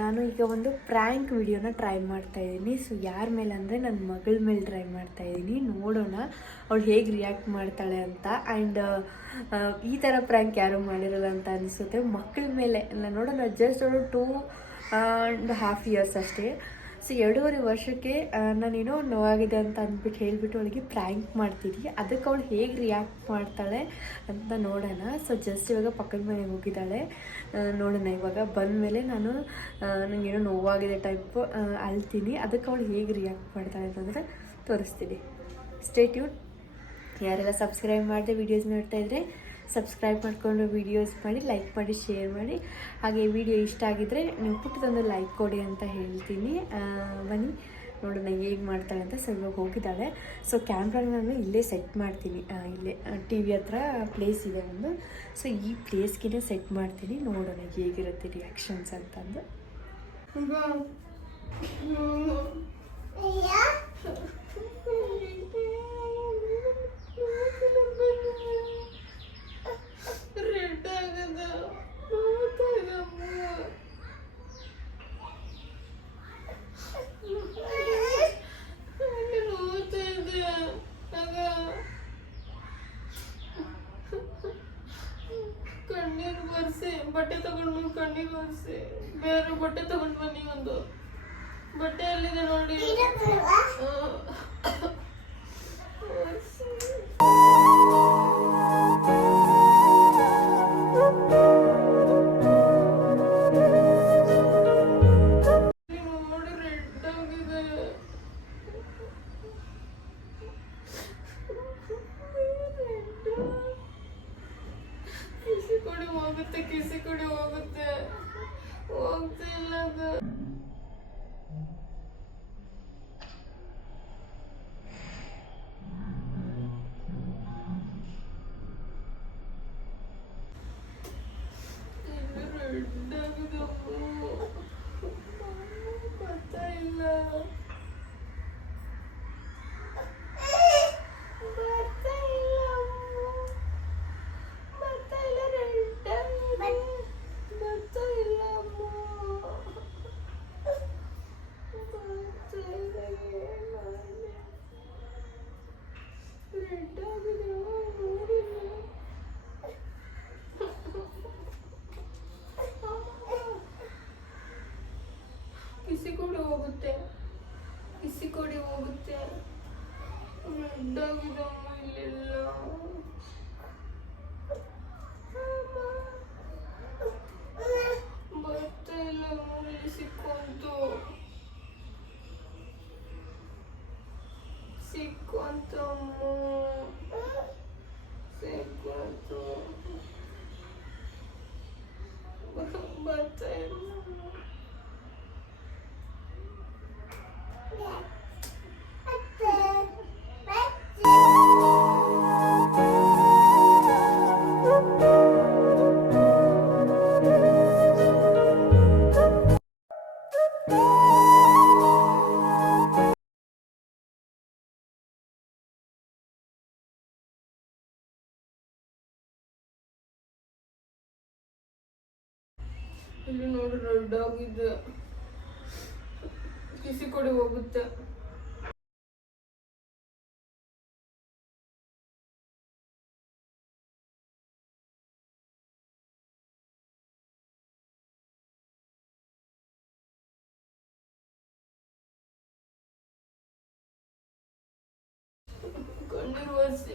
ನಾನು ಈಗ ಒಂದು ಪ್ರ್ಯಾಂಕ್ ವಿಡಿಯೋನ ಟ್ರೈ ಮಾಡ್ತಾ ಇದ್ದೀನಿ. ಸೊ ಯಾರ ಮೇಲೆ ಅಂದರೆ ನನ್ನ ಮಗಳ ಮೇಲೆ ಟ್ರೈ ಮಾಡ್ತಾ ಇದ್ದೀನಿ. ನೋಡೋಣ ಅವಳು ಹೇಗೆ ರಿಯಾಕ್ಟ್ ಮಾಡ್ತಾಳೆ ಅಂತ. ಆ್ಯಂಡ್ ಈ ಥರ ಪ್ರ್ಯಾಂಕ್ ಯಾರೂ ಮಾಡಿರಲ್ಲ ಅಂತ ಅನಿಸುತ್ತೆ. ಮಕ್ಕಳ ಮೇಲೆ ನಾನು ನೋಡೋಣ ಜಸ್ಟ್ ಅವಳು ಟೂ ಆ್ಯಂಡ್ ಹಾಫ್ ಇಯರ್ಸ್ ಅಷ್ಟೇ. ಸೊ ಎರಡೂವರೆ ವರ್ಷಕ್ಕೆ ನಾನೇನೋ ನೋವಾಗಿದೆ ಅಂತ ಅಂದ್ಬಿಟ್ಟು ಹೇಳಿಬಿಟ್ಟು ಅವಳಿಗೆ ಪ್ರ್ಯಾಂಕ್ ಮಾಡ್ತೀನಿ ಅದಕ್ಕೆ ಅವಳು ಹೇಗೆ ರಿಯಾಕ್ಟ್ ಮಾಡ್ತಾಳೆ ಅಂತ ನೋಡೋಣ. ಸೊ ಜಸ್ಟ್ ಇವಾಗ ಪಕ್ಕದ ಮನೆಗೆ ಹೋಗಿದ್ದಾಳೆ. ನೋಡೋಣ, ಇವಾಗ ಬಂದಮೇಲೆ ನಾನು ನನಗೇನೋ ನೋವಾಗಿದೆ ಟೈಪ್ ಅಳ್ತೀನಿ. ಅದಕ್ಕೆ ಅವಳು ಹೇಗೆ ರಿಯಾಕ್ಟ್ ಮಾಡ್ತಾಳೆ ಅಂತಂದರೆ ತೋರಿಸ್ತೀನಿ. ಸ್ಟೇಟ್ಯೂಡ್ ಯಾರೆಲ್ಲ ಸಬ್ಸ್ಕ್ರೈಬ್ ಮಾಡಿದೆ ವೀಡಿಯೋಸ್ ನೋಡ್ತಾ ಇದ್ದರೆ ಸಬ್ಸ್ಕ್ರೈಬ್ ಮಾಡಿಕೊಂಡು ವೀಡಿಯೋಸ್ ಮಾಡಿ ಲೈಕ್ ಮಾಡಿ ಶೇರ್ ಮಾಡಿ. ಹಾಗೆ ವಿಡಿಯೋ ಇಷ್ಟ ಆಗಿದ್ದರೆ ನೀವು ಪುಟ್ಟದೊಂದು ಲೈಕ್ ಕೊಡಿ ಅಂತ ಹೇಳ್ತೀನಿ. ಬನ್ನಿ. ನೋಡೋಣ ಹೇಗೆ ಮಾಡ್ತಾಳೆ ಅಂತ ಸ್ವಲ್ಪ ಹೋಗಿದ್ದಾಳೆ. ಸೊ ಕ್ಯಾಮ್ರಾನ ನಾನು ಇಲ್ಲೇ ಸೆಟ್ ಮಾಡ್ತೀನಿ. ಇಲ್ಲೇ ಟಿ ವಿ ಹತ್ರ ಪ್ಲೇಸ್ ಇದೆ ಒಂದು. ಸೊ ಈ ಪ್ಲೇಸ್ಗೆ ಸೆಟ್ ಮಾಡ್ತೀನಿ. ನೋಡೋಣ ಹೇಗಿರುತ್ತೆ ರಿಯಾಕ್ಷನ್ಸ್ ಅಂತಂದು. ಬಟ್ಟೆ ತಗೊಂಡು ಕಣ್ಣಿಗೆ ಬರ್ಸಿ ಬೇರೆ ಬಟ್ಟೆ ತಗೊಂಡು ಬನ್ನಿ ಒಂದು. ಬಟ್ಟೆ ಎಲ್ಲಿದೆ ನೋಡಿ ಹೋಗುತ್ತೆ ಕಿಸಿ ಕೊಡಿ ಹೋಗುತ್ತೆ ಹೋಗ್ತಾ ಇಲ್ಲ ಅದು ಇದು ರೆಡ್ ಆಗಿದೆ ಅಮ್ಮು. ಬರ್ತಾ ಇಲ್ಲ ಬರ್ತಾ ಇಲ್ಲ ಅಮ್ಮು. ಬರ್ತಾ ಇಲ್ಲ ರೆಡ್ ಆಗಿದೆ. ಬರ್ತಾ ಇಲ್ಲ ಅಮ್ಮು. ಬರ್ತಾ ಇಲ್ಲ, ಏನ್ ಮಾಡ್ಲಿ? ರೆಡ್ ಆಗಿದೆ ಅಮ್ಮು, ನೋಡಿಲ್ಲ ಕಿಸಿ ಕೊಡಿ ಹೋಗುತ್ತೆ. ಕಿಸಿಕೊಡಿ ಹೋಗುತ್ತೆ. ರೆಡ್ ಆಗಿದೆ ಅಮ್ಮ. ಇಲ್ಲೆಲ್ಲ ಬರ್ತಾ ಇಲ್ಲ ನೋಡಿ se cuánto amor, sé cuánto. Batemos. ಇಲ್ಲಿ ನೋಡಿ ದೊಡ್ಡಾಗಿದೆ ಕಿಸಿ ಕೊಡಿ ಹೋಗುತ್ತೆ. ಕಣ್ಣೀರು ಒರೆಸಿ.